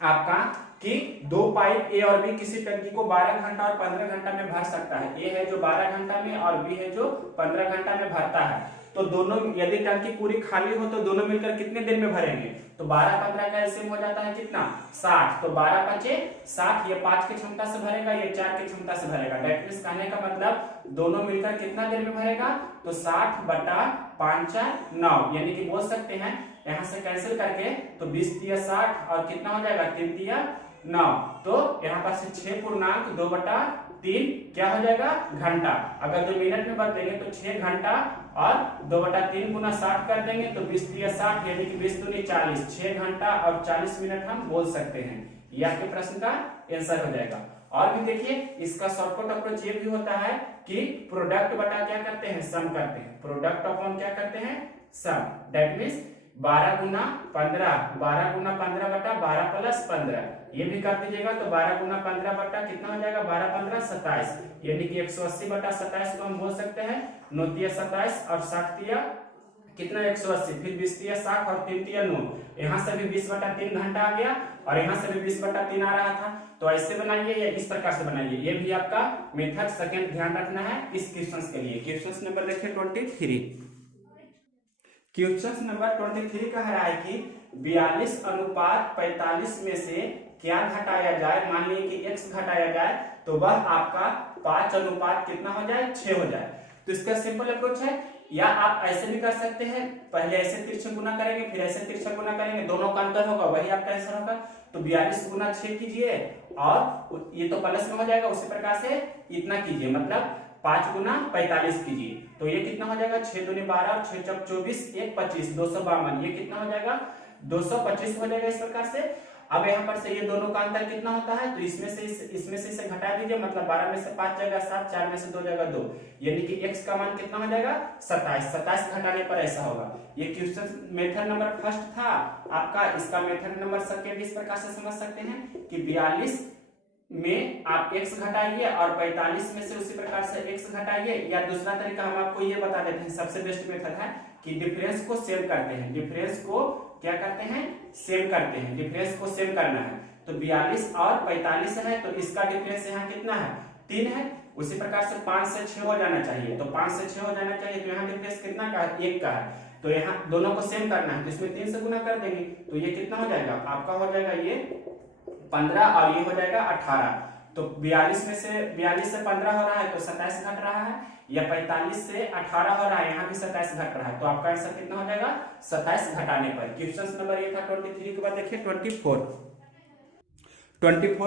आपका कि 2 पाइप ए और बी किसी टंकी को 12 घंटा और 15 घंटा में भर सकता है। ए है जो 12 घंटा में और बी है जो 15 घंटा में भरता है। तो दोनों यदि टंकी पूरी खाली हो तो दोनों मिलकर कितने दिन में भरेंगे। तो 12 15 का एलसीएम हो जाता है कितना 60। तो 12 5 60, ये 5 की क्षमता से भरेगा, ये 4 की क्षमता से भरेगा। दैट मींस कहने का मतलब दोनों मिलकर कितना देर में भरेगा, तो 60 बटा 5 4 9, यानी कि बोल सकते हैं यहाँ से कैंसिल करके तो 20 तिया 60 और कितना हो जाएगा 3 तिया 9। तो यहाँ पर से 6.2/3 क्या हो जाएगा घंटा। अगर 2 मिनट में बदलेंगे तो 6 घंटा और 2/3 गुना 60 कर देंगे तो 20 × 60 यानी कि 20 दूनी 40, 6 घंटा और 40 मिनट हम बोल सकते हैं। ये आपके प्रश्न का आंसर हो जाएगा। और भी देखिए इसका शॉर्टकट अप्रोच ये भी होता है कि प्रोडक्ट बटा क्या करते हैं, सम करते हैं। प्रोडक्ट अपॉन क्या करते हैं, सम। दैट मीन्स 12 × 15, 12 × 15 बटा 12 + 15 ये भी कर दीजिएगा तो 12 × 15 बटा कितना हो जाएगा, 12 × 15 = 27 यानी कि 180/27 को हम बोल सकते हैं। 9 × 27 और 60 कितना 180, फिर 20 × 60 और 3 × 9, यहाँ से भी 20/3 घंटा आ गया और यहाँ से भी 20/3 आ रहा था। तो ऐसे बनाइए या इस प्रकार से बनाइए, ये भी आपका मेथड सेकंड ध्यान रखना है इस क्वेश्चन के लिए। क्वेश्चन नंबर देखिए 23। क्वेश्चन नंबर 23 कह रहा है कि 42:45 में से क्या घटाया जाए। मान लीजिए कि x घटाया जाए तो वह आपका 5 कितना हो जाए, 6 हो जाए। तो इसका सिंपल अप्रोच है, या आप ऐसे भी कर सकते हैं, पहले ऐसे तिरछा गुना करेंगे फिर ऐसे तिरछा गुना करेंगे, दोनों का अंतर होगा वही आपका आंसर होगा। तो 42 × 6 कीजिए और ये तो प्लस में हो जाएगा, उसी प्रकार से इतना कीजिए, मतलब 5 × 45 कीजिए तो ये कितना हो जाएगा, 6 दूनी 12 और 6 चौक 24, 1 25, 252, ये कितना हो जाएगा 225 हो जाएगा इस प्रकार से। अब यहाँ पर से ये दोनों का अंतर कितना होता है, तो इसमें से इसे घटा दीजिए, मतलब 12 में से 5 जाएगा 7, 4 में से 2 जाएगा 2, यानी कि x का मान कितना हो जाएगा 27। 27 घटाने पर ऐसा होगा। ये क्वेश्चन मेथड नंबर फर्स्ट था आपका। इसका मेथड नंबर सेकंड इस प्रकार से समझ सकते हैं कि 42 में आप x घटाइए और 45 में से उसी प्रकार से x घटाइए, या दूसरा तरीका हम आपको ये बता देते हैं, सबसे बेस्ट मेथड है कि डिफरेंस को सेम करते हैं। डिफरेंस को क्या करते हैं, सेम करते हैं। डिफरेंस को सेम करना है तो 42 और 45 है तो इसका डिफरेंस यहाँ कितना है, 3 है। उसी प्रकार से 5 से 6 हो जाना चाहिए, तो 5 से 6 हो जाना चाहिए तो यहाँ डिफरेंस कितना का है, 1 का है। तो यहाँ दोनों को सेम करना है तो इसमें 3 से गुना कर देंगे तो ये कितना हो जाएगा आपका, हो जाएगा ये 15 और ये हो जाएगा 18। तो 42 से 15 हो रहा है तो 27 घट रहा है, या 45 से 18 हो रहा है, यहाँ भी 27 घट रहा है। तो आपका आंसर कितना हो जाएगा 27 घटाने पर। क्वेश्चन नंबर ये था 23 के बाद देखिए 24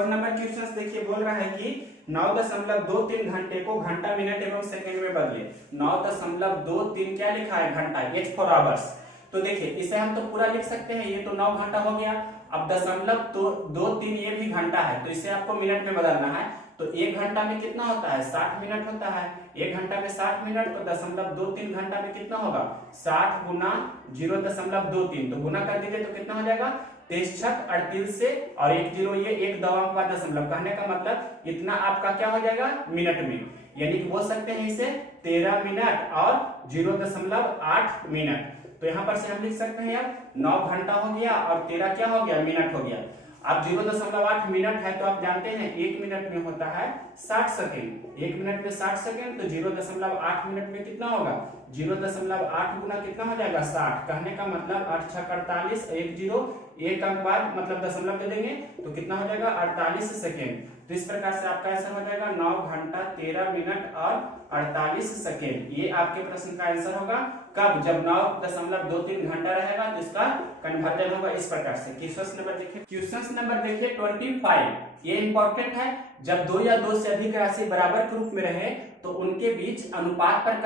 नंबर क्वेश्चन देखिए, बोल रहा है कि 9.23 घंटे को घंटा मिनट एवं सेकंड में बदले। 9.23 क्या लिखा है घंटा, h फॉर आवर्स। तो देखिए इसे हम तो पूरा लिख सकते हैं, ये तो 9 घंटा हो गया। अब 0.23 ये भी घंटा है तो इसे आपको मिनट में बदलना है। तो 1 घंटा में कितना होता है, 60 मिनट होता है। 1 घंटा में 60 मिनट तो 0.23 घंटा में कितना होगा, 60 गुना 0.23 तो गुना कर दीजिए तो कितना हो जाएगा 23 छक 38 से और 1 0 ये 1 दवा के बाद दशमलव, कहने का मतलब इतना आपका क्या हो जाएगा मिनट में, यानी कि बोल सकते हैं इसे 13 मिनट और 0.8 मिनट। तो यहाँ पर से हम लिख सकते हैं यार 9 घंटा हो गया और 13 क्या हो गया मिनट हो गया। अब 0.8 मिनट है तो आप जानते हैं 1 मिनट में होता है 60 सेकेंड। 1 मिनट में 60 सेकेंड तो 0.8 मिनट में कितना होगा, 0.8 गुना कितना हो जाएगा 60, कहने का मतलब 8 छक 48, 1 0 1 अंक बाद मतलब दशमलव दे देंगे तो कितना हो जाएगा 48 सेकेंड। तो इस प्रकार से आपका आंसर हो जाएगा 9 घंटा 13 मिनट और 48 सेकेंड। ये आपके प्रश्न का आंसर होगा कब, जब 9.23 घंटा रहेगा तो इसका कन्वर्जन होगा इस प्रकार से। क्वेश्चन नंबर देखिए 25। ये इंपॉर्टेंट है, जब 2 या 2 से अधिक राशि बराबर के रूप में रहे तो उनके बीच अनुपात पर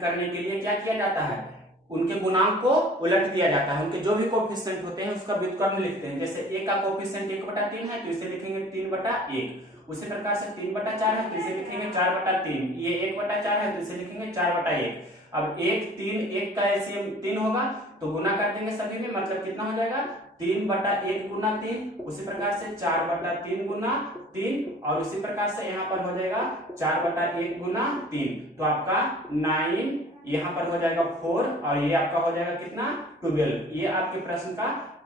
करने के लिए क्या किया जाता है, उनके गुणांक को उलट दिया जाता है। उनके जो भी कोएफिशिएंट होते हैं उसका व्युत्क्रम लिखते हैं। जैसे a का कोएफिशिएंट 1/3 है तो इसे लिखेंगे 3/1। उसी प्रकार से 3/4 है तो इसे लिखेंगे 4/3। ये 1/4 है तो इसे लिखेंगे 4/1। अब 1 3 1 का एलसीएम 3 होगा तो गुना कर देंगे सभी में, मतलब कितना हो जाएगा 3/1 गुना 3। उसी प्रकार से 4/3 गुना 3 और उसी प्रकार से यहाँ पर हो जाएगा 4/1 गुना 3। तो आपका 9 यहाँ पर हो जाएगा 4 और ये आपका हो जाएगा कितना 12। ये आपके प्रश्न का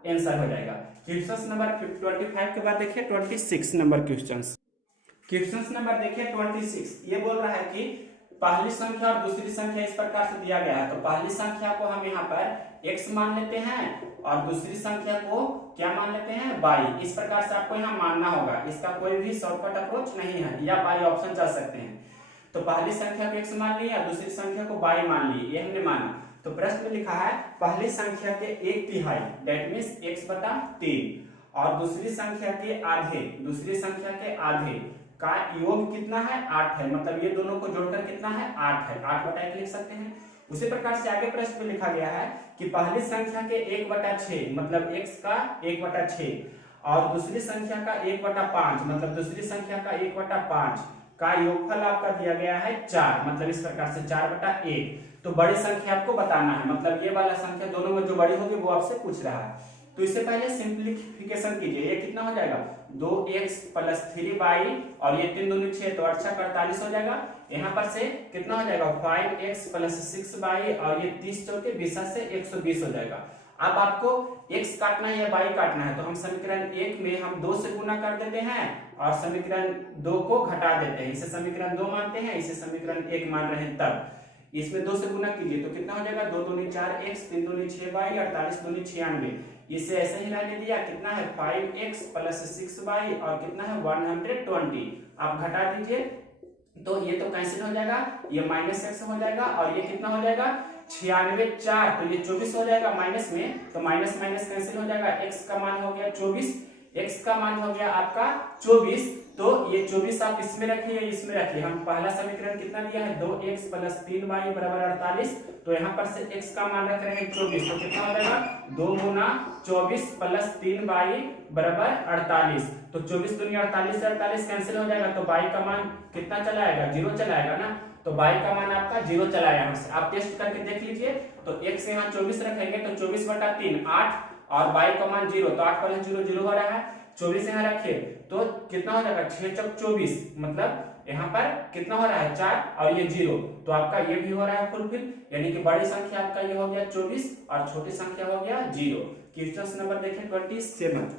आंसर हो जाएगा। क्वेश्चन नंबर 25 के बाद देखिए 26 नंबर क्वेश्चन नंबर देखिए 26। ये बोल रहा है कि पहली संख्या और दूसरी संख्या इस प्रकार से दिया गया है। तो पहली संख्या को हम यहाँ पर x मान लेते हैं और दूसरी संख्या को क्या मान लेते हैं y। इस प्रकार से आपको यहाँ मानना होगा, इसका कोई भी शॉर्टकट अप्रोच नहीं है, या y ऑप्शन चल सकते हैं। तो पहली संख्या को x मान लिया, दूसरी संख्या को y मान लिए, ये हमने माना। तो प्रश्न में लिखा है पहली संख्या के 1/3 दैट मीन्स x/3 और दूसरी संख्या के आधे का योग कितना है 8 है, मतलब ये दोनों को जोड़कर कितना है 8 है, 8/1 लिख सकते हैं। उसी प्रकार से आगे प्रश्न में लिखा गया है कि पहली संख्या के 1/6 मतलब x का 1/6 और दूसरी संख्या का 1/5 मतलब दूसरी संख्या का 1/5 का योगफल आपका दिया गया है 4, मतलब इस प्रकार से 4/1। तो बड़ी संख्या आपको बताना है, मतलब ये वाला संख्या दोनों में जो बड़ी होगी वो आपसे पूछ रहा है। तो इससे पहले सिंप्लीफिकेशन कीजिए, ये कितना हो जाएगा 2x + 3y और ये 3 दूनी 6 तो 8 × 48 हो जाएगा। यहाँ पर से कितना हो जाएगा 5x + 6y और ये 30 × 4 20 से 120 हो जाएगा। अब आपको x काटना है या y काटना है, तो हम समीकरण 1 में हम 2 से गुना कर देते हैं और समीकरण 2 को घटा देते हैं, इसे समीकरण 2 मानते हैं, इसे समीकरण 1 मान रहे हैं। तब इसमें 2 से गुना कीजिए तो कितना हो जाएगा 2 दूनी 4x 3 दूनी 6y 48 दूनी 96। इसे ऐसे ही रहने दिया, कितना है 5x + 6y और कितना है 120। आप घटा दीजिए तो ये तो कैंसिल हो जाएगा, ये -x हो जाएगा और ये कितना हो जाएगा 96 4 तो ये 24 हो जाएगा माइनस में, तो माइनस माइनस कैंसिल हो जाएगा। x का मान हो गया 24, x का मान हो गया आपका 24, तो ये 24 आप इसमें रखिए इसमें रखिए। हम पहला समीकरण कितना दिया है 2x + 3y = 48, तो यहाँ पर से x का मान रख रहे हैं 24, तो कितना हो जाएगा 2 × 24 + 3y = 48। तो 24 दूनी 48 से 48 कैंसिल हो जाएगा, तो y का मान कितना चला आएगा 0 चला आएगा ना, तो y का मान आपका 0 चला आया। यहाँ से आप टेस्ट करके देख लीजिए, तो x यहाँ 24 रखेंगे तो 24/3 8 और y का मान 0, तो 8 + 0 0 हो रहा है, 24 यहाँ रखिए तो कितना हो जाएगा 6 × 24 मतलब यहाँ पर कितना हो रहा है 4 और ये 0, तो आपका ये भी हो रहा है फुलफिल, यानी कि बड़ी संख्या आपका ये हो गया 24 और छोटी संख्या हो गया 0। क्वेश्चन नंबर देखें 27।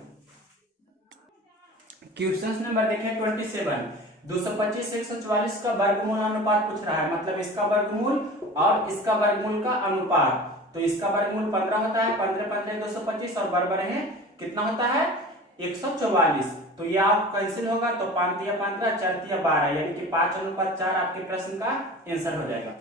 क्वेश्चन नंबर देखें 27। 225 144 का वर्गमूल अनुपात पूछ रहा है, मतलब इसका वर्गमूल और इसका वर्गमूल का अनुपात। तो इसका वर्गमूल 15 होता है, 15 15 225 और बराबर है कितना होता है 144। तो ये आप कैंसिल होगा तो 5 × 15 4 × 12 यानी कि 5:4 आपके प्रश्न का आंसर हो जाएगा।